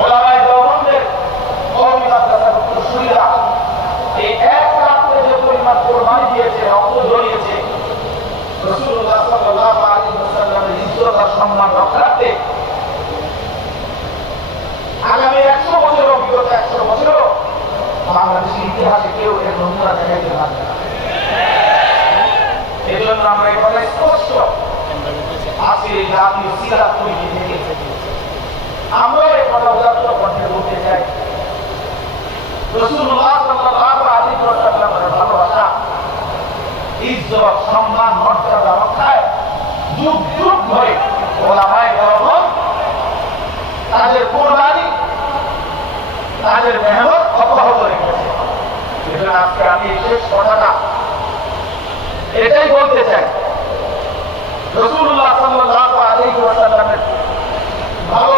ওলামায়ে দেওবন্দের কওমি মাদ্রাসার উত্তরসূরিরা এই এক রাত্রে যে পরিমাণ কোরবানি দিয়েছে, রক্ত ঝরিয়েছে রাসূলুল্লাহ সাল্লাল্লাহু আলাইহি ওয়াসাল্লামের ইজ্জত আর সম্মান রক্ষার্থে, আগামী 100 বছর বিগত 100 বছর বাংলাদেশের ইতিহাসে কেউ এর নমুনা দেখাইতে পারবে না। এই জন্য আমরা এই কথা স্পষ্ট আজকের এই জাতীয় সিরাত কমিটি থেকে আমরা এই কথা উদাত্ত কণ্ঠে বলতে চাই, রাসূলুল্লাহ সাল্লাল্লাহু আলাইহি ওয়াসাল্লামের ভালোবাসা, ইজ্জত, সম্মান, মর্যাদা রক্ষায় যুগ যুগ ধরে ওলামায়ে দেওবন্দ তাদের কোরবানি, তাদের মেহনত অব্যাহত রেখেছে। এজন্য আজকে আমি এই শেষ কথাটা এটাই বলতে চাই, রাসূলুল্লাহ সাল্লাল্লাহু আলাইহি ওয়াসাল্লামের ভালো